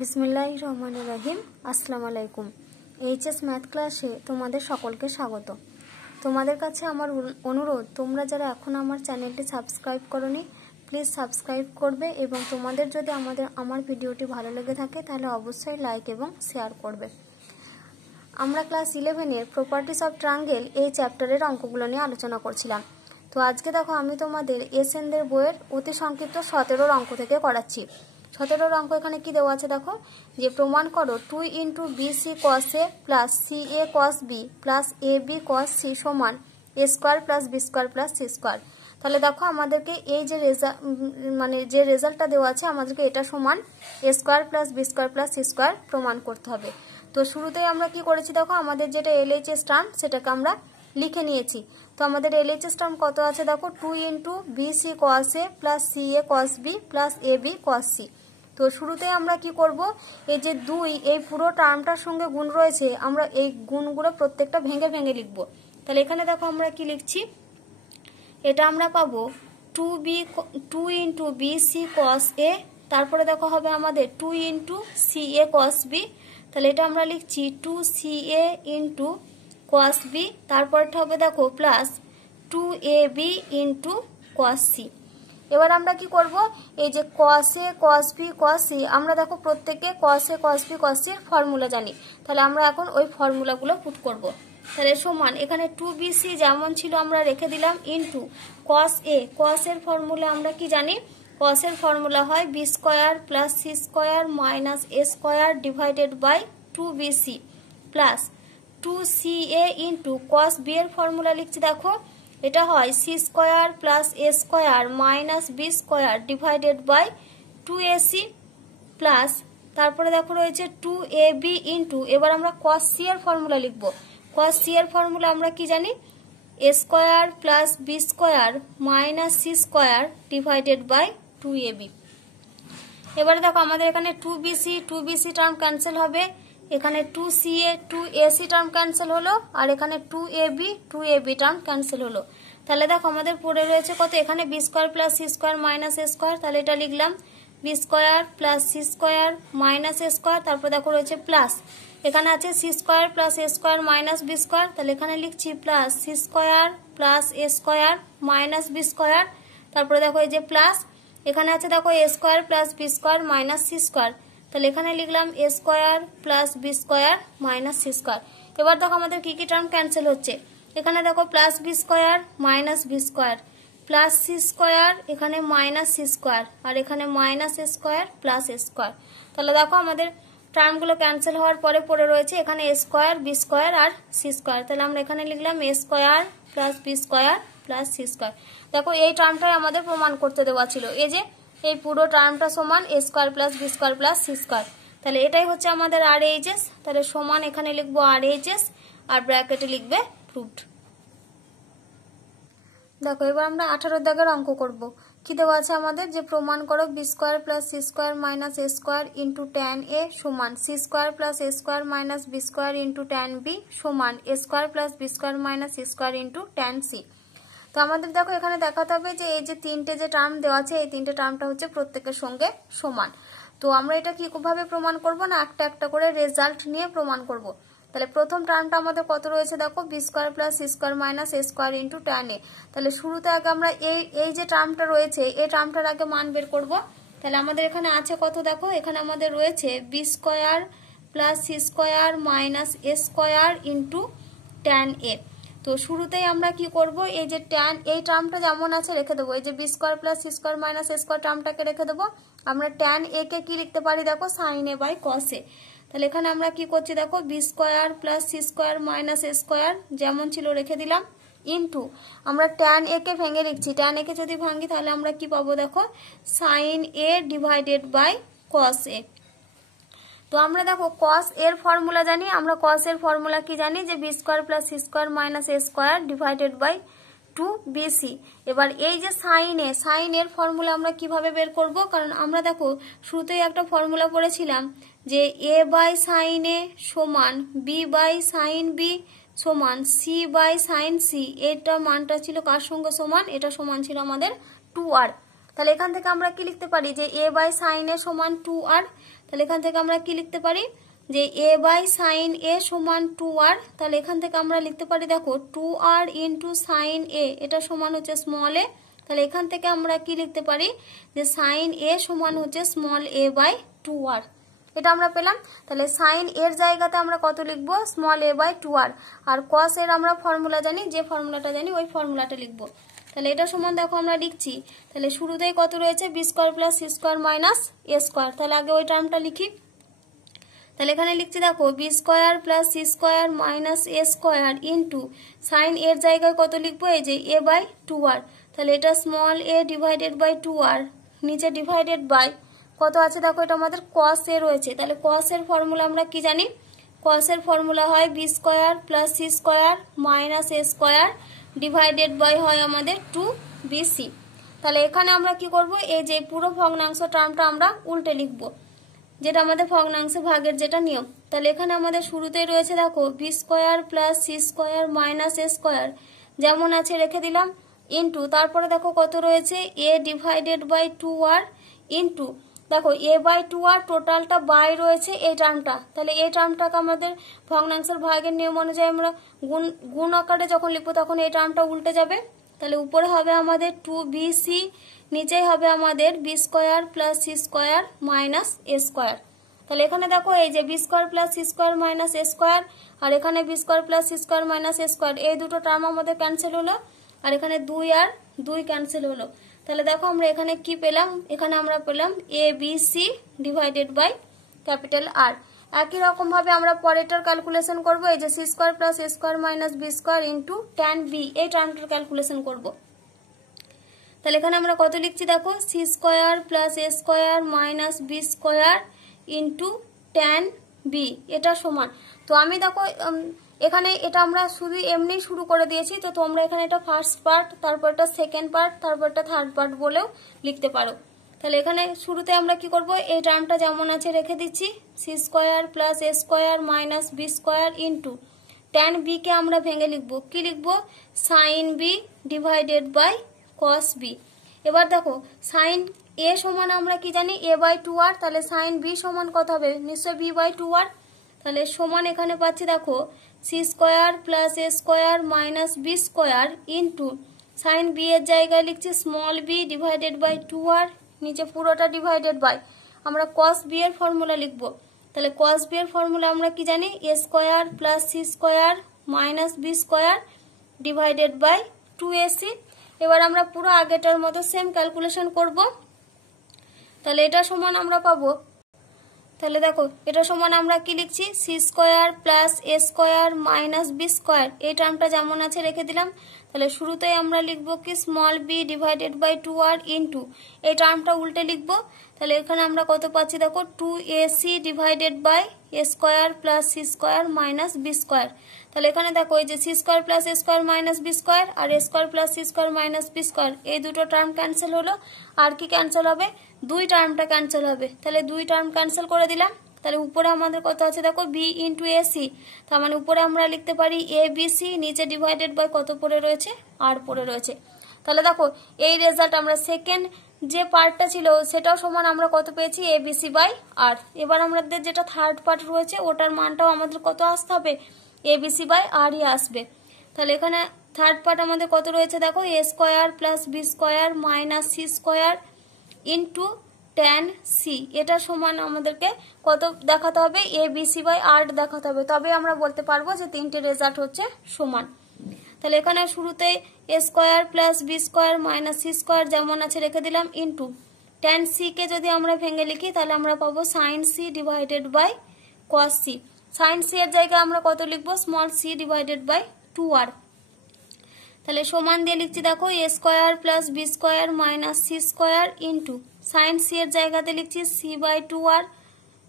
বিসমিল্লাহির রহমানির রহিম। আসসালামু আলাইকুম। এইচএস ম্যাথ ক্লাসে তোমাদের সকলকে স্বাগত। তোমাদের কাছে আমার অনুরোধ, তোমরা যারা এখন আমার চ্যানেলটি সাবস্ক্রাইব করোনি প্লিজ সাবস্ক্রাইব করবে, এবং তোমাদের যদি আমার ভিডিওটি ভালো লেগে থাকে তাহলে অবশ্যই লাইক এবং শেয়ার করবে। আমরা ক্লাস 11-এর প্রপার্টিস অফ ট্রায়াঙ্গেল এই চ্যাপ্টারের অঙ্কগুলো নিয়ে আলোচনা করছিলাম। তো আজকে দেখো আমি তোমাদের এসএনদের বইয়ের অতি সংক্ষিপ্ত 17 অঙ্ক থেকে করাচ্ছি। 17 অঙ্ক এখানে কি দেওয়া আছে দেখো, যে প্রমাণ করো 2 × BC cos A plus CA cos B plus AB cos C সমান A square plus B square plus C square. তাহলে দেখো আমাদেরকে এই যে যে রেজাল্টটা দেওয়া আছে আমাদেরকে এটা সমান A square plus B square plus C square প্রমাণ করতে হবে। তো শুরুতেই আমরা কি করেছি দেখো, আমাদের যেটা LHS টার্ম সেটাকে আমরা লিখে নিয়েছি। তো আমাদের LHS টার্ম কত আছে দেখো, 2 × BC cos A plus CA cos B plus AB cos C। তো শুরুতে আমরা কি করব, এই যে 2 এই পুরো টার্মটার সঙ্গে গুণ রয়েছে, আমরা এই গুণগুলো প্রত্যেকটা ভেঙে ভেঙে লিখব। তাহলে এখানে দেখো আমরা কি লিখছি, এটা আমরা পাবো 2 × BC cos A, তারপরে দেখো হবে আমাদের 2 × CA cos B, তাহলে এটা আমরা লিখছি 2CA × cos B, তারপরটা হবে দেখো প্লাস 2AB × cos C। এবার আমরা কি করব, এই যে cos A cos B cos C, আমরা দেখো প্রত্যেকে cos A cos B cos C এর ফর্মুলা জানি, তাহলে আমরা এখন ওই ফর্মুলাগুলো পুট করব। তাহলে সমান এখানে 2BC যেমন ছিল আমরা রেখে দিলাম ইনটু cos A, cos এর ফর্মুলা আমরা কি জানি, cos এর ফর্মুলা হয় B square plus C square minus A square divided by 2BC plus 2CA into cos B এর ফর্মুলা লিখছি দেখো, এটা হয় C square plus A square minus B square divided by 2AC plus তারপরে দেখো রয়েছে 2AB ইনটু, এবার আমরা cos C এর ফর্মুলা লিখব। cos C এর ফর্মুলা আমরা কি জানি, A square plus B square minus C square divided by 2AB। এবারে দেখো আমাদের এখানে 2BC টার্ম ক্যান্সেল হবে, এখানে 2CA 2AC টার্ম ক্যান্সেল হলো, আর এখানে 2AB টার্ম ক্যান্সেল হলো। তাহলে দেখো আমাদের পড়ে রয়েছে কত, এখানে B square plus C square minus A square, তাহলে এটা লিখলাম B square plus C square minus A square, তারপর দেখো রয়েছে প্লাস এখানে আছে C square plus A square minus B square, তাহলে এখানে লিখছি plus C square plus A square minus B square, তারপরে দেখো এই যে প্লাস এখানে আছে দেখো A square plus B square minus C square, তাহলে এখানে লিখলাম A square plus B square minus C square. এবার দেখো আমাদের কি কি টার্ম ক্যান্সেল হচ্ছে, এখানে দেখো plus B square minus B square plus C square, এখানে মাইনাস C স্কয়ার, আর এখানে minus A square plus A square. তাহলে দেখো আমাদের টার্মগুলো ক্যান্সেল হওয়ার পরে পড়ে রয়েছে এখানে A স্কয়ার B স্কয়ার আর C স্কয়ার, তাহলে আমরা এখানে লিখলাম A square plus B square plus C square. দেখো এই টার্মটাই আমাদের প্রমাণ করতে দেওয়া ছিল, এই যে এই পুরো টার্মটা সমান A square plus B square plus C square, তাহলে এটাই হচ্ছে আমাদের RHS। তাহলে সমান এখানে লিখবো RHS আর ব্র্যাকেটে লিখবে প্রুভড। দেখো এবার আমরা 18 দাগের অঙ্ক করব। কি দেওয়া আছে আমাদের, যে প্রমাণ করো B square plus C square minus A square into tan A সমান C square plus A square minus B square into tan B সমান A square plus B square minus C square into tan C। তো আমাদের দেখো এখানে দেখাতে হবে যে এই যে তিনটে যে টার্ম দেওয়া আছে এই তিনটে টার্মটা হচ্ছে প্রত্যেকের সঙ্গে সমান। তো আমরা এটা কিভাবে প্রমাণ করব না, একটা একটা করে রেজাল্ট নিয়ে প্রমাণ করব। তাহলে প্রথম টার্মটা আমাদের কত রয়েছে দেখো, B square plus C square minus A square into tan A। তাহলে শুরুতে আগে আমরা এই যে টার্মটা রয়েছে এই টার্মটার আগে মান বের করব। তাহলে আমাদের এখানে আছে কত দেখো, এখানে আমাদের রয়েছে B square plus C square minus A square into tan A। তো শুরুতেই আমরা কি করব, এই যে tan এই টার্মটা যেমন আছে রেখে দেবো, এই যে B square plus C square minus A square টার্মটাকে রেখে দেবো। আমরা tan A কে কি লিখতে পারি দেখো, sin A by cos A। তাহলে এখানে আমরা কি করছি দেখো, B square plus C square minus A square যেমন ছিল রেখে দিলাম ইনটু আমরা tan A কে ভেঙে লিখছি, tan A কে যদি ভাঙি তাহলে আমরা কি পাবো দেখো, sin A divided by cos A। তো আমরা দেখো cos এর ফর্মুলা জানি, আমরা cos এর ফর্মুলা কি জানি, যে B square plus C square minus A square divided by 2BC। এবার এই যে sin এর ফর্মুলা আমরা কিভাবে বের করব, কারণ আমরা দেখো শুরুতেই একটা ফর্মুলা পড়েছিলাম যে A বাই sin A সমান B বাই sin B সমান C বাই sin C। এটা মানটা ছিল কার সঙ্গে সমান, এটা সমান ছিল আমাদের 2R। তাহলে এখান থেকে আমরা কি লিখতে পারি যে a বাই সাইন a সমান 2r। তাহলে এখান থেকে আমরা কি লিখতে পারি যে a বাই সাইন a সমান 2r। তাহলে এখান থেকে আমরা লিখতে পারি দেখো 2r ইন্টু সাইন a, এটা সমান হচ্ছে স্মল a। তাহলে এখান থেকে আমরা কি লিখতে পারি যে সাইন a সমান হচ্ছে স্মল a বাই 2r, এটা আমরা পেলাম। তাহলে সাইন এর জায়গাতে আমরা কত লিখব, স্মল a বাই 2r। আর কস এর আমরা ফর্মুলা জানি, যে ফর্মুলাটা জানি ওই ফর্মুলাটা লিখব। তাহলে এটা সমান দেখো আমরা লিখছি, তাহলে শুরুতেই কত রয়েছে B square plus C square minus A square. তাহলে আগে ওই টার্মটা লিখি। তাহলে এখানে লিখছি দেখো B square plus C square minus A square into sine এর জায়গায় কত লিখবো, এই যে এ বাই 2r। তাহলে এটা small A divided by 2r, নিচে ডিভাইডেড বাই কত আছে দেখো, এটা আমাদের কস এ রয়েছে। তাহলে কস এর ফর্মুলা আমরা কি জানি, কস এর ফর্মুলা হয় B square plus C square minus A square divided by হয় আমাদের 2bc। তাহলে এখানে আমরা কি করব, এই যে পুরো ভগ্নাংশ টার্মটা আমরা উল্টে লিখব, যেটা আমাদের ভগ্নাংশ ভাগের যেটা নিয়ম। তাহলে এখানে আমাদের শুরুতেই রয়েছে দেখো B square plus C square minus A square যেমন আছে রেখে দিলাম, ইন্টু তারপরে দেখো কত রয়েছে এ ডিভাইডেড বাই 2r ইন্টু দেখো এ বাই 2r, টোটালটা বাই রয়েছে এই টার্মটা। তাহলে এই টার্মটাকে আমাদের ভগ্নাংশের ভাগের নিয়ম অনুযায়ী আমরা গুণ আকারে যখন লিখবো তখন এই টার্মটা উল্টে যাবে। তাহলে উপরে হবে আমাদের 2bc, নিচেই হবে আমাদের B square plus C square minus A square. তাহলে এখানে দেখো এই যে B square plus C square minus A square, আর এখানে B square plus C square minus A square, এই দুটো টার্ম আমাদের ক্যান্সেল হলো, আর এখানে 2 আর 2 ক্যান্সেল হলো। তাহলে দেখো আমরা এখানে কি পেলাম, এখানে আমরা পেলাম A B C divided by capital R. একই রকম ভাবে আমরা পরেরটার ক্যালকুলেশন করব, এই যে C square plus A square minus B square into tan B, এই টার্মটার ক্যালকুলেশন করব। তাহলে এখানে আমরা কত লিখছি দেখো C square plus A square minus B square into tan B, এটা সমান। তো আমি দেখো এখানে এটা আমরা শুধু এমনি শুরু করে দিয়েছি, তো তোমরা এখানে এটা ফার্স্ট পার্ট, তারপর এটা সেকেন্ড পার্ট, তারপর এটা থার্ড পার্ট বলেও লিখতে পারো। তাহলে এখানে শুরুতে আমরা কি করব, এই টার্মটা যেমন আছে রেখে দিচ্ছি, C square plus A square minus B square into tan B কে আমরা ভেঙে লিখবো, কি লিখবো sine B divided by cos B. এবার দেখো সাইন এ সমান আমরা কি জানি এ বাই 2r, তাহলে সাইন বি সমান কত হবে, নিশ্চয় বি বাই 2r। তাহলে সমান এখানে পাচ্ছি দেখো C square plus A square minus B square into sine B এর জায়গায় লিখছি small B divided by 2r, নিচে পুরোটা ডিভাইডেড বাই আমরা কস বি এর ফর্মুলা লিখবো। তাহলে কস বি এর ফর্মুলা আমরা কি জানি A square plus C square minus B square divided by 2ac। এবার আমরা পুরো আগেটার মতো সেম ক্যালকুলেশন করব। তাহলে এটা সমান আমরা পাবো, তাহলে দেখো এটা সমান আমরা কি লিখছি C square plus A square minus B square, এই টার্মটা যেমন আছে রেখে দিলাম। তাহলে শুরুতেই আমরা লিখবো কি small B divided by 2r into এই টার্মটা উল্টে লিখবো। তাহলে এখানে আমরা কত পাচ্ছি দেখো 2ac divided by A square plus C square minus B square. তাহলে এখানে দেখো এই যে C square plus A square minus B square আর A square plus C square minus B square, এই দুটো টার্ম ক্যান্সেল হলো। আর কি ক্যান্সেল হবে, 2 টার্মটা ক্যান্সেল হবে। তাহলে 2 টার্ম ক্যান্সেল করে দিলাম। তাহলে উপরে আমাদের কত আছে দেখো বি ইন্টু এ সি, তার মানে উপরে আমরা লিখতে পারি এ বি সি, নিচে ডিভাইডেড বাই কত পড়ে রয়েছে আর পড়ে রয়েছে। তাহলে দেখো এই রেজাল্ট আমরা সেকেন্ড যে পার্টটা ছিল সেটাও সমান আমরা কত পেয়েছি এ বি সি বাই আর। এবার আমাদের যেটা থার্ড পার্ট রয়েছে ওটার মানটাও আমাদের কত আসতে হবে এ বি সি বাই আরই আসবে। তাহলে এখানে থার্ড পার্ট আমাদের কত রয়েছে দেখো A square plus B square minus C square into tan C, এটা সমান আমাদেরকে কত দেখাতে হবে A B C by R দেখাতে হবে, তবে আমরা বলতে পারবো যে তিনটে রেজাল্ট হচ্ছে সমান। তাহলে এখানে শুরুতে A square plus B square minus C square যেমন আছে রেখে দিলাম ইন্টু ট্যান সি কে যদি আমরা ভেঙে লিখি তাহলে আমরা পাবো sine C divided by cos C. Sine C এর জায়গায় আমরা কত লিখবো small C divided by 2r। তাহলে সমান দিয়ে লিখছি দেখো A square plus B square minus C square into sine C এর জায়গাতে লিখছি সি বাই 2r,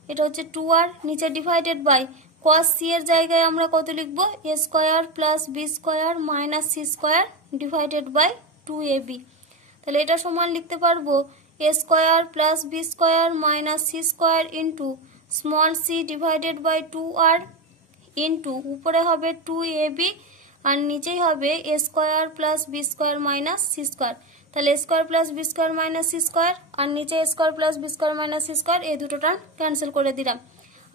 এটা হচ্ছে 2r, নিচে ডিভাইডেড বাই কস সি এর জায়গায় আমরা কত লিখবো A square plus B square minus C square divided by 2ab। তাহলে এটা সমান লিখতে পারবো A square plus B square minus C square into small C divided by 2r into উপরে হবে 2ab আর নিচেই হবে A square plus B square minus C square. তাহলে A square plus B square minus C square, আর নিচে A square plus B square minus C square, এই দুটো টার্ম ক্যান্সেল করে দিলাম।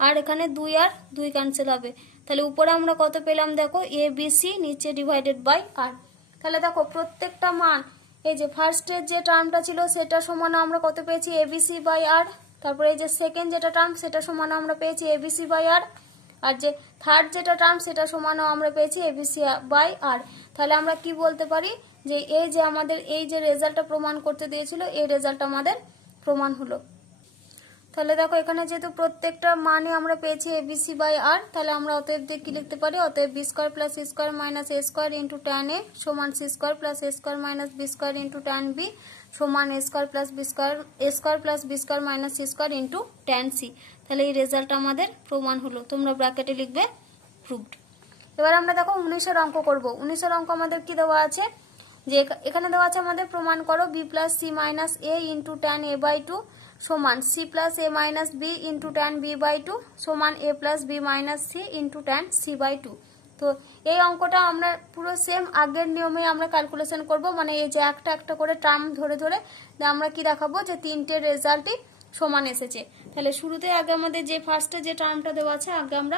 আর এখানে 2 আর 2 ক্যান্সেল হবে। তাহলে উপরে আমরা কত পেলাম দেখো, এ বি সি, নিচে ডিভাইডেড বাই আর। তাহলে দেখো প্রত্যেকটা মান, এই যে ফার্স্টের যে টার্মটা ছিল সেটা সমান আমরা কত পেয়েছি, এ বি সি বাই আর। তারপরে এই যে সেকেন্ড যেটা টার্ম সেটা সমান আমরা পেয়েছি এ বি সি বাই আর। আর যে থার্ড যেটা টার্ম সেটা সমানও আমরা পেয়েছি A B C by R. তাহলে আমরা কি বলতে পারি, যে এই যে আমাদের এই যে রেজাল্টটা প্রমাণ করতে দিয়েছিল, এই রেজাল্ট আমাদের প্রমাণ হলো। তাহলে দেখো এখানে যেহেতু প্রত্যেকটা মানে আমরা পেয়েছি A B C by R, তাহলে আমরা অতএব দিয়ে কি লিখতে পারি, অতএব B square plus C square minus A square into tan A সমান C square plus A square minus B square into tan B সমান A square plus B square minus C square into tan C. তাহলে এই result আমাদের প্রমাণ হলো। তোমরা ব্র্যাকেটে লিখবে প্রুভড। এবার আমরা দেখো 19-এর অঙ্ক করব। 19-এর অঙ্ক আমাদের কি দেওয়া আছে, যে এখানে দেওয়া আছে আমাদের প্রমাণ করো B plus C minus A into tan A by 2 সমান C plus A minus B into tan B by 2 সমান A plus B minus C into tan C by 2। তো এই অঙ্কটা আমরা পুরো সেম আগের নিয়মে আমরা ক্যালকুলেশন করব, মানে এই যে একটা একটা করে টার্ম ধরে ধরে আমরা কি দেখাবো, যে তিনটে রেজাল্টই সমান এসেছে। তাহলে শুরুতে আগে আমাদের যে ফার্স্টে যে টার্মটা দেওয়া আছে আগে আমরা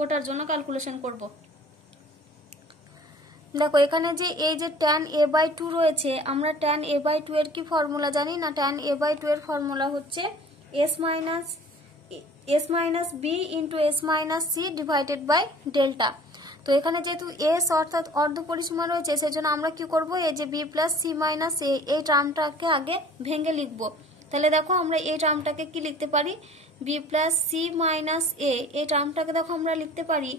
ওটার জন্য ক্যালকুলেশন করব। দেখো এখানে যে এই যে ট্যান এ বাই 2 রয়েছে, আমরা ট্যান এ বাই 2 এর কি ফর্মুলা জানি না, ট্যান এ বাই 2 এর ফর্মুলা হচ্ছে S minus B into S minus C divided by delta. তো এখানে যেহেতু এস অর্থাৎ অর্ধ পরিসীমা রয়েছে, সেই জন্য আমরা কি করব, এই যে B plus C minus A এই টার্মটাকে আগে ভেঙে লিখব। তাহলে দেখো আমরা এই টার্মটাকে কি লিখতে পারি, B plus C minus A এই টার্মটাকে দেখো আমরা লিখতে পারি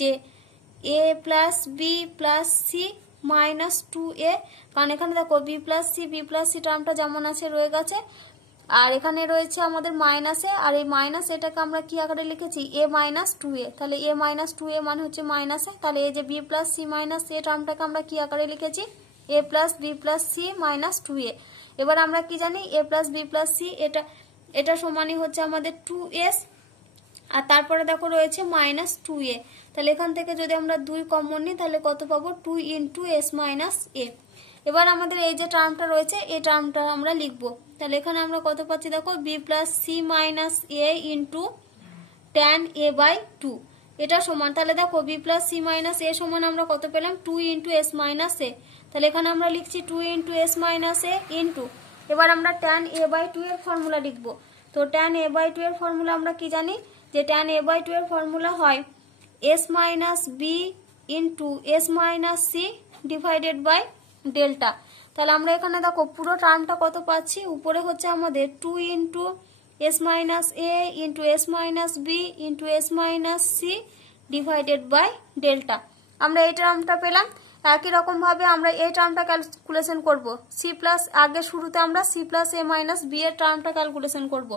যে A plus B plus C minus 2a, কারণ এখানে দেখো বি প্লাস সি টার্মটা যেমন আছে রয়ে গেছে, আর এখানে রয়েছে আমাদের মাইনাসে, আর এই মাইনাস এটাকে আমরা কি আকারে লিখেছি, এ মাইনাস 2a। তাহলে এ মাইনাস 2a মানে হচ্ছে মাইনাসে, তাহলে এই যে B plus C minus A টার্মটাকে আমরা কি আকারে লিখেছি, A plus B plus C minus 2a। এবার আমরা কি জানি, A plus B plus C এটা সমানই হচ্ছে আমাদের 2s, আর তারপরে দেখো রয়েছে মাইনাস 2a। তাহলে এখান থেকে যদি আমরা 2 কমন নিই তাহলে কত পাবো, 2 ইন্টু এস মাইনাস এ। এবার আমাদের এই যে টার্মটা রয়েছে এই টার্মটা আমরা লিখবো। তাহলে এখানে আমরা কত পাচ্ছি দেখো, B plus C minus A into tan A by 2 এটা সমান, তাহলে দেখো B plus C minus A সমান আমরা কত পেলাম, 2 ইন্টু এস মাইনাস এ। তাহলে এখানে আমরা লিখছি 2 ইন্টু এস মাইনাস এ ইন্টু, এবার আমরা ট্যান এ বাই 2 এর ফর্মুলা লিখবো। তো ট্যান এ বাই 2 এর ফর্মুলা আমরা কি জানি, যে ট্যান এ বাই 2 এর ফর্মুলা হয় S minus B into S minus C divided by delta. তাহলে আমরা এখানে দেখো পুরো টার্মটা কত পাচ্ছি, উপরে হচ্ছে আমাদের 2 into S minus A into S minus B into S minus C divided by delta. আমরা এই টার্মটা পেলাম। একই রকম ভাবে আমরা এই টার্মটা ক্যালকুলেশন করব, সি প্লাস আগে শুরুতে আমরা সি প্লাস এ মাইনাস বি এর টার্মটা ক্যালকুলেশন করব।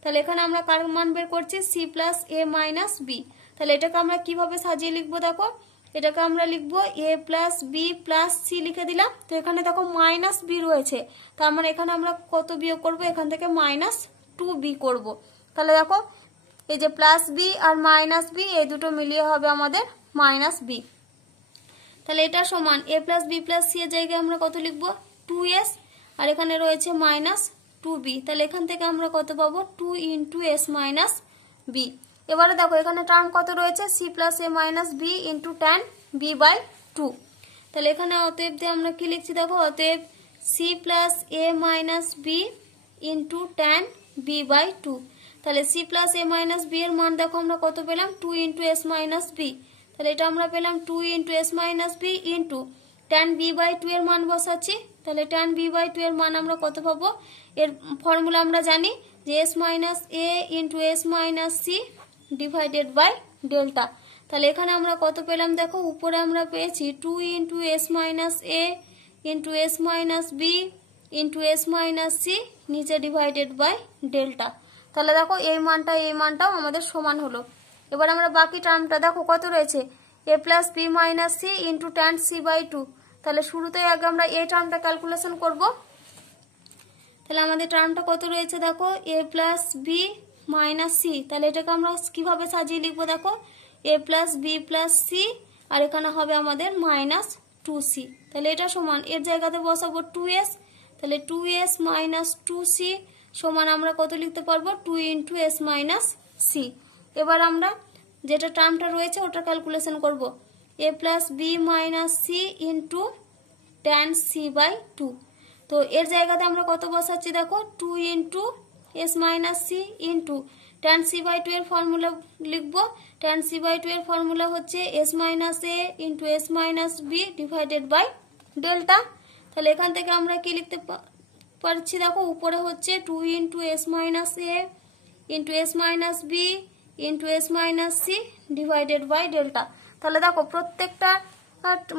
তাহলে এখানে আমরা কার মান বের করছি, সি প্লাস এ মাইনাস বি। তাহলে এটাকে আমরা কিভাবে সাজিয়ে লিখবো দেখো, এটাকে আমরা লিখবো এ প্লাস বি প্লাস সি লিখে দিলাম। তো এখানে দেখো মাইনাস বি রয়েছে, তার মানে এখানে আমরা কত বিয়োগ করব, এখান থেকে মাইনাস 2b করব। তাহলে দেখো এই যে প্লাস বি আর মাইনাস বি এই দুটো মিলিয়ে হবে আমাদের মাইনাস বি। তাহলে এটা সমান A plus B plus C এর জায়গায় আমরা কত লিখবো, 2s, আর এখানে রয়েছে মাইনাস 2b। তাহলে এখান থেকে আমরা কত পাবো, 2 ইন্টু এস মাইনাস বি। এবারে দেখো এখানে টার্ম কত রয়েছে, C plus A minus B into tan B by 2। তাহলে এখানে অতএব দিয়ে আমরা কি লিখছি দেখো, অতএব c plus A minus B into tan B by 2। তাহলে সি প্লাস এ মাইনাস বি এর মান দেখো আমরা কত পেলাম, 2 ইন্টু এস মাইনাস বি। তাহলে এটা আমরা পেলাম 2 into S minus B into tan B by 2 এর মান বসাচ্ছি। তাহলে ট্যান বি বাই 2 এর মান আমরা কত পাবো, এর ফর্মুলা আমরা জানি যে s minus A into S minus C divided by delta. তাহলে এখানে আমরা কত পেলাম দেখো, উপরে আমরা পেয়েছি 2 ইন্টু এস মাইনাস এ into S minus B into S minus C, নিচে ডিভাইডেড বাই ডেল্টা। তাহলে দেখো এই মানটাও আমাদের সমান হলো। এবার আমরা বাকি টার্মটা দেখো কত রয়েছে, A plus B minus C into tan C by 2। তাহলে শুরুতেই আগে আমরা এই টার্মটা ক্যালকুলেশন করব। তাহলে আমাদের টার্মটা কত রয়েছে দেখো, এ প্লাস বি মাইনাস সি। তাহলে এটাকে আমরা কিভাবে সাজিয়ে লিখবো দেখো, এ প্লাস বি প্লাস সি, আর এখানে হবে আমাদের মাইনাস 2c। তাহলে এটা সমান এর জায়গাতে বসাবো 2s, তাহলে 2s মাইনাস 2c সমান আমরা কত লিখতে পারবো 2 ইন্টু s মাইনাস c। এবার আমরা যেটা টার্মটা রয়েছে ওটা ক্যালকুলেশন করব, a plus B minus C into tan C by 2। তো এর জায়গাতে আমরা কত বসাচ্ছি দেখো 2 into S minus C into tan C by 2 এর ফর্মুলা লিখবো। ট্যান সি বাই 2 এর ফর্মুলা হচ্ছে S minus A into S minus b divided by delta. তাহলে এখান থেকে আমরা কি লিখতে পারছি দেখো, উপরে হচ্ছে 2 into S minus A into S minus B into S minus C divided by delta. তাহলে দেখো প্রত্যেকটা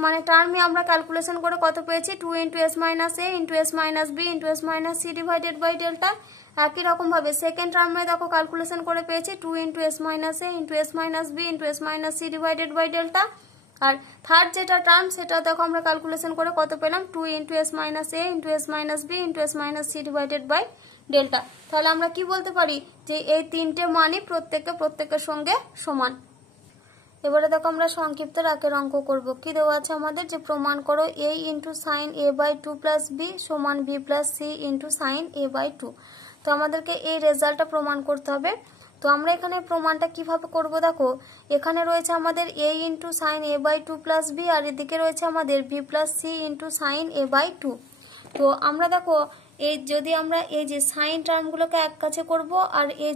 মানে টার্মে আমরা ক্যালকুলেশন করে কত পেয়েছি 2 into S minus A into S minus B into S minus C divided by delta. একই রকম ভাবে সেকেন্ড টার্মে দেখো ক্যালকুলেশন করে পেয়েছি 2 into S minus A into S minus B into S minus C divided by delta. আর third যেটা term সেটা দেখো আমরা ক্যালকুলেশন করে কত পেলাম 2 into S minus A into S minus B into S minus C divided by delta. তাহলে আমরা কি বলতে পারি যে এই তিনটে মানই প্রত্যেকের সঙ্গে সমান। এবারে দেখো আমরা সংক্ষিপ্ত রাকের অঙ্ক করব। কি দেওয়া আছে আমাদের, যে প্রমাণ করো a into sine A by 2 plus B সমান B plus C into sine A by 2। তো আমাদেরকে এই রেজাল্টটা প্রমাণ করতে হবে। তো আমরা এখানে প্রমাণটা কিভাবে করব দেখো, এখানে রয়েছে আমাদের a into sine A by 2 plus B আর এদিকে রয়েছে আমাদের B plus C into sine A by 2। তো আমরা দেখো এই যদি আমরা এই যে সাইন টার্মগুলোকে এক কাছে করব আর এই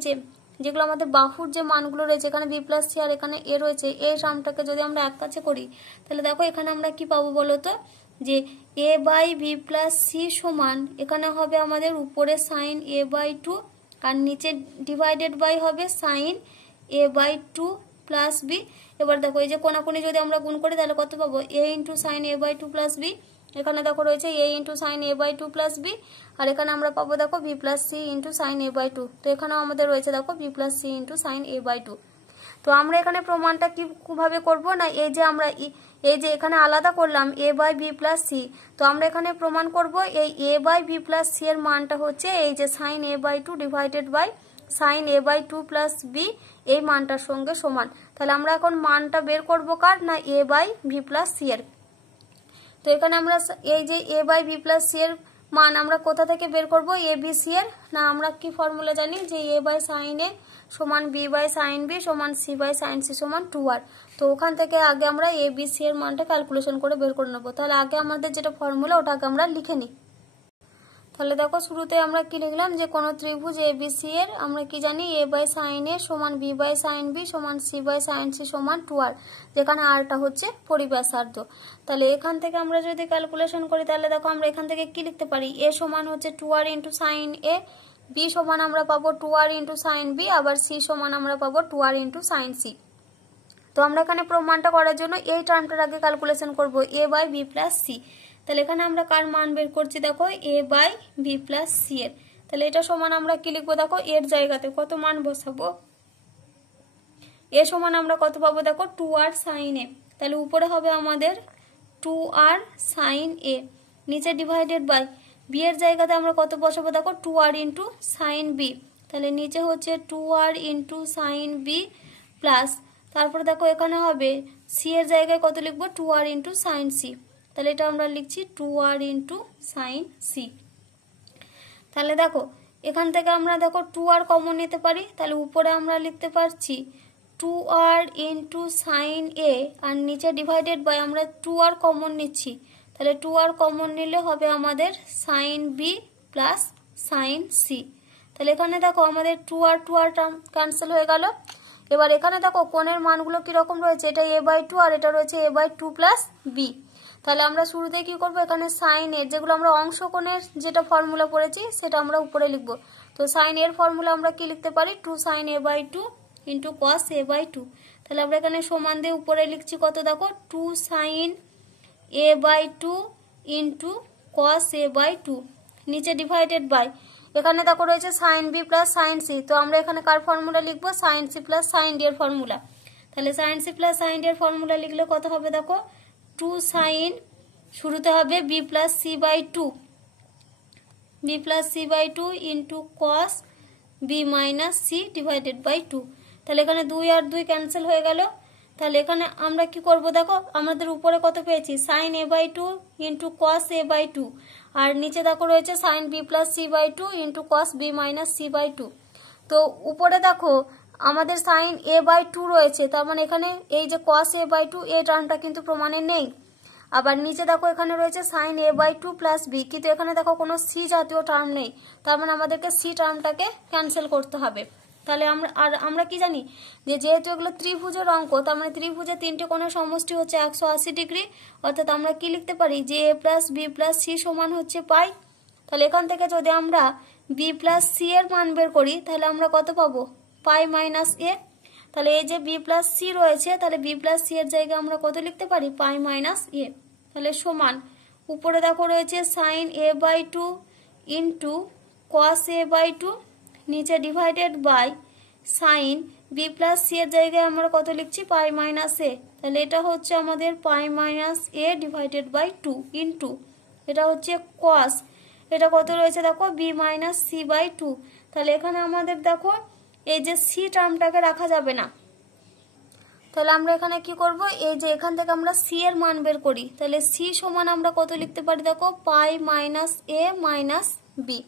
যেগুলো আমাদের বাহুর যে মানগুলো রয়েছে এখানে বি প্লাস সি আর এখানে এ রয়েছে এই টার্মটাকে যদি আমরা এক কাছে করি তাহলে দেখো এখানে আমরা কি পাবো বলো তো, যে এ বাই বি প্লাস সি সমান এখানে হবে আমাদের উপরে সাইন এ বাই 2 আর নিচে ডিভাইডেড বাই হবে sine A by 2 plus b. এবার দেখো এই যে কোনাকুনি যদি আমরা গুণ করি তাহলে কত পাবো A into sine A by 2 plus B. এখানে দেখো রয়েছে a into sine A by 2 plus B আর এখানে আমরা পাবো দেখো B plus C into sine A by 2। তো এখানেও আমাদের রয়েছে দেখো B plus C into sine A by 2। তো আমরা এখানে প্রমাণটা কিভাবে করব না, এই যে আমরা এই যে এখানে আলাদা করলাম a by b plus c, তো আমরা এখানে প্রমাণ করব এই a by b plus C এর মানটা হচ্ছে এই যে sine A by 2 divided by sine A by 2 plus b এই মানটার সঙ্গে সমান। তাহলে আমরা এখন মানটা বের করব কার না a by b plus C এর। তো এখানে আমরা এই যে a by b plus C এর মান আমরা কোথা থেকে বের করব, এ বি সি এর না আমরা কি ফর্মুলা জানি যে a বাই সাইন এ সমান বি বাই সাইন বি সমান সি বাই সাইন সি সমান 2r। তো ওখান থেকে আগে আমরা এ বি সি এর মানটা ক্যালকুলেশন করে বের করে নেব। তাহলে আগে আমাদের যেটা ফর্মুলা ওটাকে আমরা লিখে নিই। তাহলে দেখো শুরুতে আমরা কি লিখলাম, যে কোনো ত্রিভুজ এবিসি এর আমরা কি জানি a বাই সাইন এ সমান বি বাই সাইন বি সমান সি বাই সাইন সি সমান 2r, যেখানে rটা হচ্ছে পরিব্যাসার্ধ। তাহলে এখান থেকে আমরা যদি ক্যালকুলেশন করি তাহলে দেখো আমরা এখান থেকে কি লিখতে পারি, a সমান হচ্ছে 2r ইন্টু সাইন এ, বি সমান আমরা পাবো 2r ইন্টু সাইন বি, আবার সি সমান আমরা পাবো 2r ইন্টু সাইন সি। তো আমরা এখানে প্রমাণটা করার জন্য এই টার্মটার আগে ক্যালকুলেশন করব a by b plus c. তাহলে এখানে আমরা কার মান বের করছি দেখো a by b plus C এর। তাহলে এটা সমান আমরা কি লিখবো দেখো, এর জায়গাতে কত মান বসাবো, এ সমান আমরা কত পাবো দেখো 2r সাইন এ। তাহলে উপরে হবে আমাদের 2r সাইন এ, নিচে ডিভাইডেড বাই বি এর জায়গাতে আমরা কত বসাবো দেখো 2r ইন্টু সাইন বি। তাহলে নিচে হচ্ছে 2r into sine B plus তারপরে দেখো এখানে হবে সি এর জায়গায় কত লিখবো 2r ইন্টু সাইন সি। তাহলে এটা আমরা লিখছি 2r ইন্টু সাইন সি। তাহলে দেখো এখান থেকে আমরা দেখো 2r কমন নিতে পারি, তাহলে উপরে আমরা লিখতে পারছি 2r ইন্টু সাইন এ আর নিচে ডিভাইডেড বাই আমরা 2r কমন নিচ্ছি। তাহলে 2r কমন নিলে হবে আমাদের sine B plus sine c. তাহলে এখানে দেখো আমাদের 2r ক্যান্সেল হয়ে গেল। এবার এখানে দেখো কোণের মানগুলো কিরকম রয়েছে, এটা a বাই 2 আর এটা রয়েছে a বাই 2 প্লাস বি। তাহলে আমরা শুরুতে কি করব, এখানে সাইন এর যেগুলো আমরা অংশ কোণের যেটা ফর্মুলা পড়েছি সেটা আমরা উপরে লিখব। তো সাইন এর ফর্মুলা আমরা কি লিখতে পারি 2 sine A by 2 into cos A by 2। তাহলে আমরা এখানে সমান দিয়ে উপরে লিখছি কত দেখো 2 sine A by 2 into cos A by 2, নিচে ডিভাইডেড বাই এখানে দেখো রয়েছে sine B plus sine c. তো আমরা এখানে কার ফর্মুলা লিখবো sine c plus sine d এর ফর্মুলা। তাহলে sine c plus sine d এর ফর্মুলা লিখলে কত হবে দেখো 2 সাইন শুরুতে হবে b plus C by 2, b plus C by 2 into cos B minus C divided by 2। তাহলে এখানে 2 আর 2 ক্যান্সেল হয়ে গেল। তাহলে এখানে আমরা কি করব দেখো, আমাদের উপরে কত পেয়েছি, sine A by two into cos A by two, আর নিচে দেখো রয়েছে sine B plus C by two into cos B minus C by two. তো উপরে দেখো আমাদের সাইন এ বাই টু রয়েছে, তার মানে এখানে এই যে কস এ বাই টু এই টার্মটা কিন্তু প্রমাণে নেই। আবার নিচে দেখো এখানে রয়েছে sine A by two plus b, কিন্তু এখানে দেখো কোনো সি জাতীয় টার্ম নেই, তার মানে আমাদেরকে সি টার্মটাকে ক্যান্সেল করতে হবে। তাহলে আমরা কি জানি যে যেহেতু এগুলো ত্রিভুজের অঙ্ক, তার মানে ত্রিভুজের তিনটে কোণের সমষ্টি হচ্ছে 180 ডিগ্রি, অর্থাৎ আমরা কি লিখতে পারি যে A plus B plus C সমান হচ্ছে পাই। তাহলে এখান থেকে যদি আমরা বি প্লাস সি এর মান বের করি তাহলে আমরা কত পাবো, পাই মাইনাস এ। তাহলে এই যে বি প্লাস সি রয়েছে, তাহলে বি প্লাস সি এর জায়গায় আমরা কত লিখতে পারি, পাই মাইনাস এ। তাহলে সমান উপরে দেখো রয়েছে sine A by two into cos A by two, নিচে divided by sine B plus C এর জায়গায় আমরা কত লিখছি, পাই মাইনাস এ। তাহলে এটা হচ্ছে আমাদের pi minus A divided by two into এটা হচ্ছে কস, এটা কত রয়েছে দেখো B minus C by two. তাহলে এখানে আমাদের দেখো এই যে সি টার্মটাকে রাখা যাবে না, তাহলে আমরা এখানে কি করব, এই যে এখান থেকে আমরা সি এর মান বের করি, তাহলে সি সমান আমরা কত লিখতে পারি দেখো, পাই মাইনাস এ মাইনাস বি।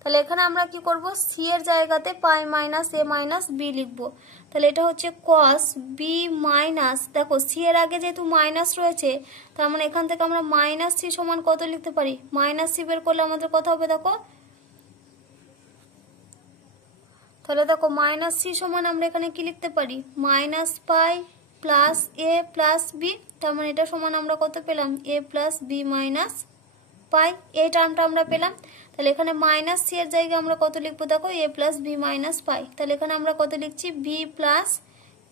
তাহলে এখানে আমরা কি করব, সি এর জায়গাতে পাই মাইনাস এ মাইনাস বি লিখবো। তাহলে এটা হচ্ছে কস বি মাইনাস, দেখো সি এর আগে যেহেতু মাইনাস রয়েছে, তার মানে এখান থেকে আমরা মাইনাস সি সমান কত লিখতে পারি, মাইনাস সি বের করলে আমাদের কত হবে দেখো, তাহলে দেখো মাইনাস সি সমান আমরা এখানে কি লিখতে পারি, মাইনাস পাই প্লাস এ প্লাস বি, তার মানে এটা সমান আমরা কত পেলাম, এ প্লাস বি মাইনাস পাই, এই টার্মটা আমরা পেলাম। তাহলে এখানে মাইনাস সি এর জায়গায় আমরা কত লিখবো দেখো, এ প্লাস বি মাইনাস পাই। তাহলে এখানে আমরা কত লিখছি, বি প্লাস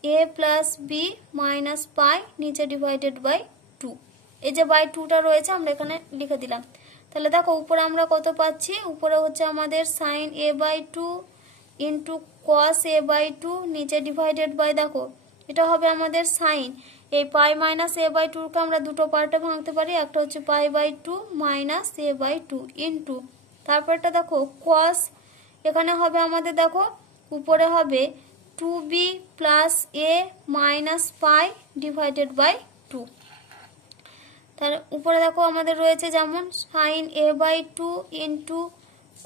এ প্লাস বি মাইনাস পাই, নিচে ডিভাইডেড বাই টু, এই যে বাই টুটা রয়েছে আমরা এখানে লিখে দিলাম। তাহলে দেখো উপরে আমরা কত পাচ্ছি, উপরে হচ্ছে আমাদের sine A by two into cos A by two, নিচে ডিভাইডেড বাই দেখো এটা হবে আমাদের সাইন, এই পাই মাইনাস এ বাই টুকে আমরা দুটো পার্টে ভাঙতে পারি, একটা হচ্ছে pi by two minus A by two into তারপরটা দেখো কস, এখানে হবে আমাদের দেখো উপরে হবে two B plus A minus pi divided by two. তার উপরে দেখো আমাদের রয়েছে যেমন sine A by two into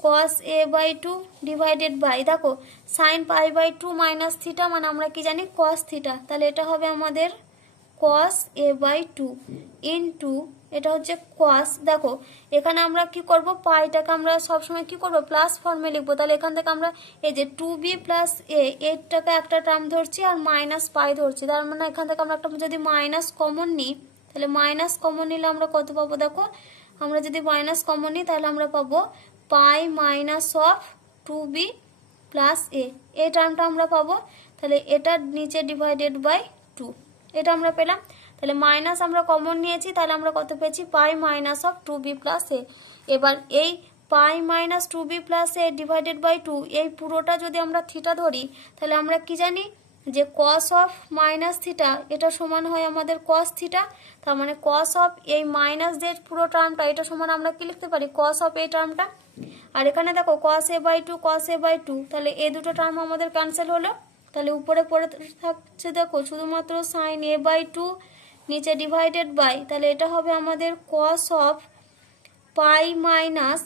cos A by two divided by দেখো sine pi by two minus theta, মানে আমরা কি জানি কস থিটা, তাহলে এটা হবে আমাদের কস এ বাই টু ইন্টু এটা হচ্ছে কস, দেখো এখানে আমরা কি করব, পাইটাকে আমরা সবসময় কি করব, প্লাস ফর্মে লিখবো। তাহলে এখান থেকে আমরা এই যে টু বি প্লাস এটাকে একটা টার্ম ধরছি আর মাইনাস পাই ধরছি, তার মানে এখান থেকে আমরা একটা যদি মাইনাস কমন নিই, তাহলে মাইনাস কমন নিলে আমরা কত পাবো দেখো, আমরা যদি মাইনাস কমন নিই তাহলে আমরা পাবো pi minus of two B plus A, এই টার্মটা আমরা পাবো। তাহলে এটা নিচে ডিভাইডেড বাই টু, এটা আমরা পেলাম। তাহলে মাইনাস আমরা কমন নিয়েছি, তাহলে আমরা কত পেয়েছি, pi minus of two B plus A. এবার এই pi minus two B plus A divided by two, এই পুরোটা যদি আমরা থিটা ধরি, তাহলে আমরা কি জানি যে কস অফ মাইনাস থিটা এটা সমান হয় আমাদের কস থিটা, তার মানে কস অফ এই মাইনাস যে পুরো টার্মটা এটা সমান আমরা কি লিখতে পারি, কস অফ এই টার্মটা। আর এখানে দেখো cos A by two cos A by two, তাহলে এই দুটো টার্ম আমাদের ক্যান্সেল হলো। তাহলে উপরে পড়ে থাকছে দেখো শুধুমাত্র সাইন এ বাই টু, নিচে ডিভাইডেড বাই, তাহলে এটা হবে আমাদের cos of pi minus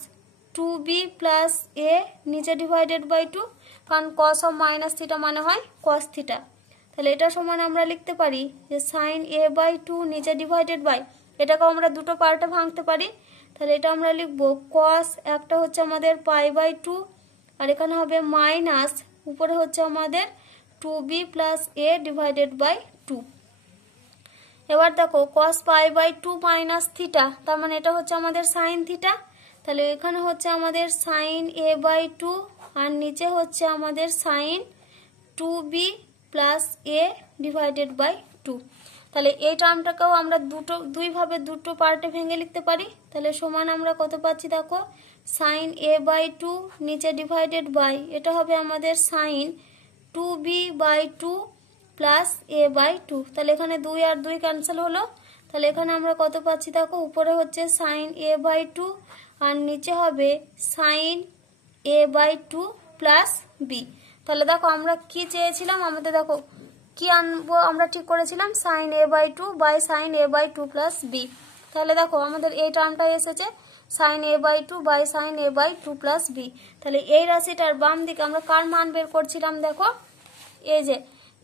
two B plus A, নিচে ডিভাইডেড বাই টু, কারণ কস অফ মাইনাস থিটা মানে হয় কস থিটা। তাহলে এটা সমান আমরা লিখতে পারি যে সাইন এ বাই টু নিচে ডিভাইডেড বাই, এটাকেও আমরা দুটো পার্টে ভাঙতে পারি। তাহলে এটা আমরা লিখবো কস, একটা হচ্ছে আমাদের পাই বাই টু আর এখানে হবে মাইনাস, উপরে হচ্ছে আমাদের two B plus A divided by two. এবার দেখো cos pi by two minus theta, তার মানে এটা হচ্ছে আমাদের সাইন থিটা। তাহলে এখানে হচ্ছে আমাদের সাইন এ বাই টু আর নিচে হচ্ছে আমাদের sine two B plus A divided by two. তাহলে এই টার্মটাকেও আমরা দুইভাবে দুটো পার্টে ভেঙে লিখতে পারি। তাহলে সমান আমরা কত পাচ্ছি দেখো, সাইন এ বাই টু নিচে ডিভাইডেড বাই, এটা হবে আমাদের sine two b by two plus a by two. তাহলে এখানে দুই আর দুই ক্যান্সেল হলো। তাহলে এখানে আমরা কত পাচ্ছি দেখো, উপরে হচ্ছে সাইন এ বাই টু আর নিচে হবে sine A by two plus b. তাহলে দেখো আমরা কি চেয়েছিলাম, আমাদের দেখো কি আনবো আমরা ঠিক করেছিলাম sin a/2 by sin a/2 plus b। তাহলে দেখো আমাদের এই টার্মটা এসেছে sin a/2 by sin a/2 plus b। তাহলে এই রাশিটার বাম দিকে আমরা কার মান বের করছিলাম দেখো, এই যে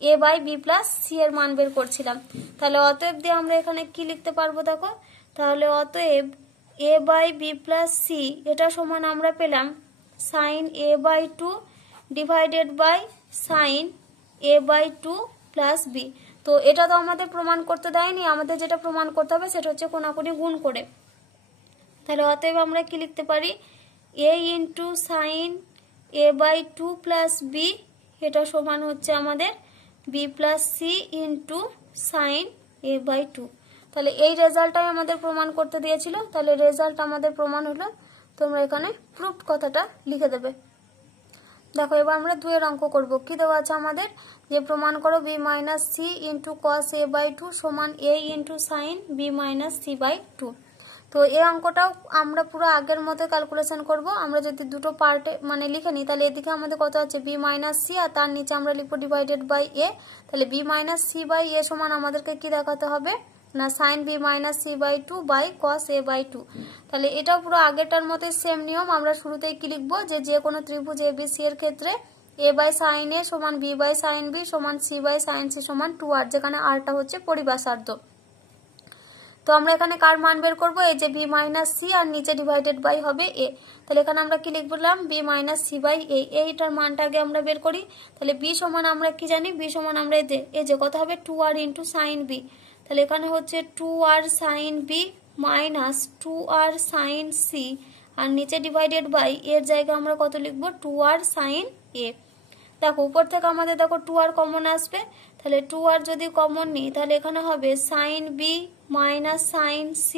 a by b plus c এর মান বের করছিলাম। তাহলে অতএব দিয়ে আমরা এখানে কি লিখতে পারবো দেখো, তাহলে অতএব a by b plus c এটা সমান আমরা পেলাম sin a/2 divided by sin a/2 plus b। তো এটা তো আমাদের প্রমাণ করতে দেয়নি, আমাদের যেটা প্রমাণ করতে হবে সেটা হচ্ছে কোনাকুনি গুণ করে। তাহলে অতএব আমরা কি লিখতে পারি, a into sign a/2 plus b এটা সমান হচ্ছে আমাদের b plus c into sign a/2। তাহলে এই রেজাল্টটাই আমাদের প্রমাণ করতে দিয়েছিল। তাহলে রেজাল্ট আমাদের প্রমাণ হলো। তোমরা এখানে প্রুফড কথাটা লিখে দেবে। দেখো এবার আমরা 2 এর অঙ্ক করব। কি দেওয়া আছে আমাদের, যে প্রমাণ করো b minus c into cos a/2 সমান a into sine b minus c by 2। তো এই অঙ্কটাও আমরা পুরো আগের মতো ক্যালকুলেশন করব। আমরা যদি দুটো পার্টে মানে লিখে নিই, তাহলে এদিকে আমাদের কত আছে b মাইনাস c আর তার নিচে আমরা লিখবো ডিভাইডেড বাই a। তাহলে b minus c by a সমান আমাদেরকে কি দেখাতে হবে না sine b minus c by 2 by cos a by 2। তাহলে এটা পুরো আগেরটার মতো সেম নিয়ম। আমরা শুরুতেই কি লিখবো, যে কোনো ত্রিভুজ abc এর ক্ষেত্রে a বাই সাইন a সমান b বাই সাইন b সমান c বাই সাইন c সমান 2r, যেখানে rটা হচ্ছে পরিব্যাসার্ধ। তো আমরা এখানে কার মান বের করবো, এই যে b মাইনাস c আর নিচে ডিভাইডেড বাই হবে a। তাহলে এখানে আমরা কি লিখলাম b minus c by a, এইটার মানটা আগে আমরা বের করি। তাহলে b সমান আমরা কি জানি, b সমান আমরা এই যে কত হবে 2r ইন্টু সাইন b। তাহলে এখানে হচ্ছে 2r sine b minus 2r sine c আর নিচে ডিভাইডেড বাই এর জায়গায় আমরা কত লিখবো 2r সাইন a। দেখো উপর থেকে আমাদের দেখো 2r কমন আসবে। তাহলে 2r যদি কমন নিই তাহলে এখানে হবে sine b minus sine c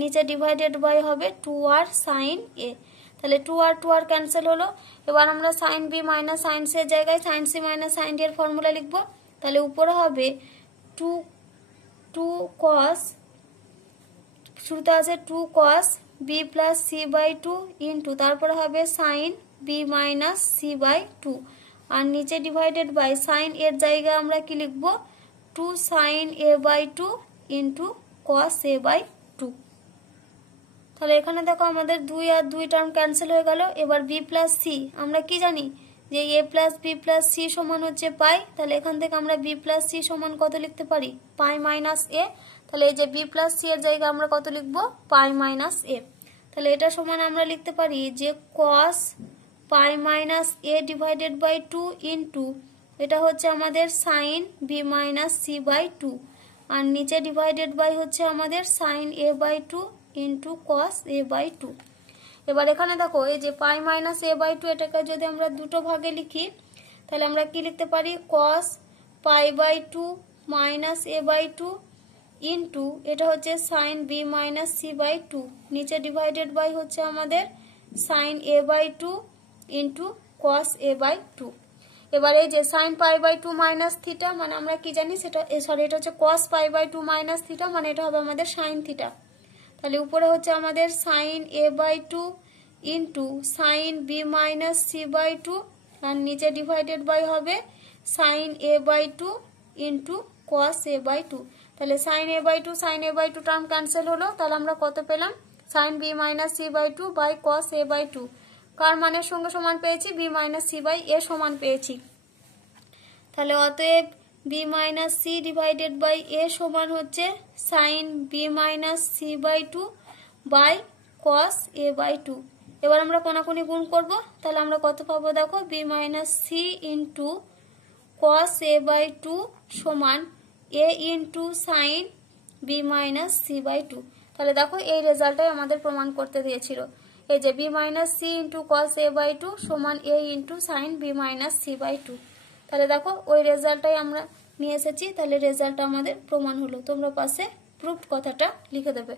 নিচে ডিভাইডেড বাই হবে 2r সাইন a। তাহলে 2r ক্যান্সেল হলো। এবার আমরা sine b minus sine c এর জায়গায় sine c minus sine d এর ফর্মুলা লিখবো। তাহলে উপরে হবে 2 cos, শুরুতে আছে 2 cos b plus c by 2 into তারপরে হবে sine b minus c by 2 আর নিচে ডিভাইডেড বাই সাইন এর জায়গায় আমরা কি লিখবো 2 sine a by 2 into cos a by 2। তাহলে এখানে দেখো আমাদের 2 আর 2 টার্ম ক্যান্সেল হয়ে গেল। এবার b প্লাস c আমরা কি জানি, যে a plus b plus c সমান হচ্ছে পাই। তাহলে এখান থেকে আমরা b প্লাস c সমান কত লিখতে পারি, পাই মাইনাস a। তাহলে এই যে b প্লাস c এর জায়গায় আমরা কত লিখবো, পাই মাইনাস a। তাহলে এটা সমান আমরা লিখতে পারি যে cos pi minus a divided by 2 into এটা হচ্ছে আমাদের sine b minus c by 2 আর নিচে ডিভাইডেড বাই হচ্ছে আমাদের sine a by 2 into cos a by 2। এবার এখানে দেখো এই যে পাই মাইনাস a বাই 2 এটাকে যদি আমরা দুটো ভাগে লিখি তাহলে আমরা কি লিখতে পারি cos pi by 2 minus a by 2 into এটা হচ্ছে sine b minus c by 2 নিচে ডিভাইডেড বাই হচ্ছে আমাদের sine a by 2 into cos a by 2। এবার এই যে sine pi by 2 minus theta মানে আমরা কি জানি সেটা সরি এটা হচ্ছে cos pi by 2 minus theta মানে এটা হবে আমাদের সাইন থিটা। তাহলে উপরে হচ্ছে আমাদের sine a by 2 into sine b minus c by 2 আর নিচে ডিভাইডেড বাই হবে sine a by 2 into cos a by 2। তাহলে sine a by 2 term cancel হলো। তাহলে আমরা কত পেলাম, sine b minus c by 2 by cos a by 2। কার মানের সঙ্গে সমান পেয়েছি, b minus c by a সমান পেয়েছি। তাহলে অতএব b minus c divided by a সমান হচ্ছে sine b minus c by 2 by cos a by 2। এবার আমরা কোনাকুনি গুণ করব। তাহলে আমরা কত পাবো দেখো, b minus c into cos a by 2 সমান a into sine b minus c by 2। তাহলে দেখো এই রেজাল্টটাই আমাদের প্রমাণ করতে দিয়েছিল, এই যে b minus c into cos a by 2 সমান a into sine b minus c by 2। তাহলে দেখো ওই রেজাল্টটাই আমরা নিয়ে এসেছি। তাহলে রেজাল্টটা আমাদের প্রমাণ হলো। তোমরা পাশে প্রুফড কথাটা লিখে দেবে।